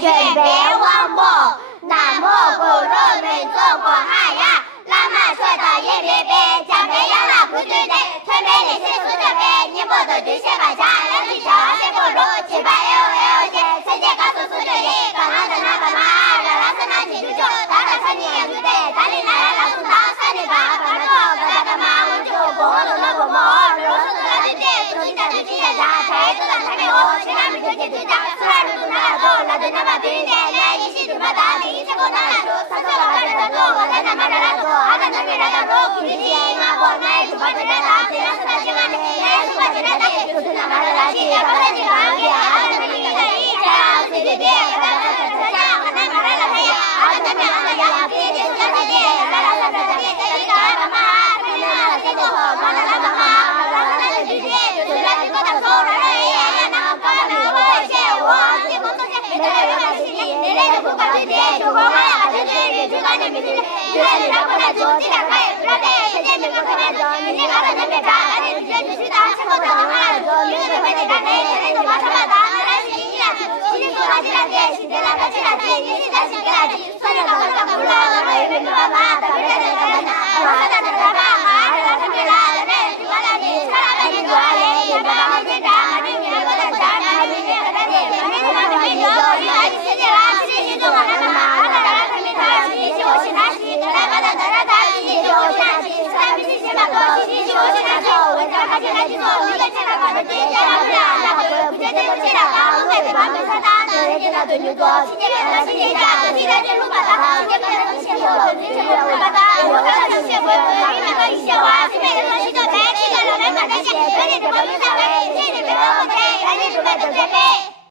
劝别忘我，南无古鲁民众国海呀，拉玛说的也别别，江北养拉不对对，村北那些苏州北，你不都这些把家两只脚些不如七八六些，世界告诉苏州一，刚刚的那个嘛，让拉是那几九九，大大三年也不对，大里来拉苏大三年八，把那个大大马我就过了那个么，如果是那对对，中间的几家家，太多了太没我，其他没就解决家，出来路那拉多，拉对那把对对，来一起就把大力一起过大拉多，三个老板的多，我在那马拉拉多，阿达那边拉多，不理解啊，我来就把这拉大，这拉是大金马的，来就把这拉大，就是那马拉拉鸡，把这几个给阿达那边的一家，对对对，把它这家，把那马拉拉太阳，阿达那边阿达呀，对对对对对，拉拉拉拉拉，这个阿达嘛，这个这个马拉拉嘛，拉拉拉对对，就是拉这个大手拉拉耶，那个高那个些我这工作些，没得有那些，没得有不管对对，就光嘛呀，对对，就干点没对对，就来就让我来做，这两块不让对，现在没个可能做，你这阿达那边干，那你直接就去打，吃口子嘛做，有的没得干对，现在就马上把打，来是你来做，今天做他起来对，今天那个起来对，你现在是给他对，所以那个那个不让，那个也没办法，他没得那个那，我在那个吧，啊，那个没啦，那就把他对，把他对做嘞，也把他对干，对面个在家，对面个在对，没得那个没得，你来就直接啦，直接就做嘛，那嘛，那个他没他，你就去他去，来把他在那他去，就去他去，咱们这些嘛，去就去他去，我叫他去他去做，你在这那搞的对，这那不然，那个不觉得有这那个，我在这把门上打的，人家那对你做，今天跟他去人家，你在这路把他，今天跟他去写我，你去我把他，我跟他去写我，你那个一写完，这边跟他去做，来这个了，来把这些，赶紧就把你上来，这里边我们来，赶紧就把这些。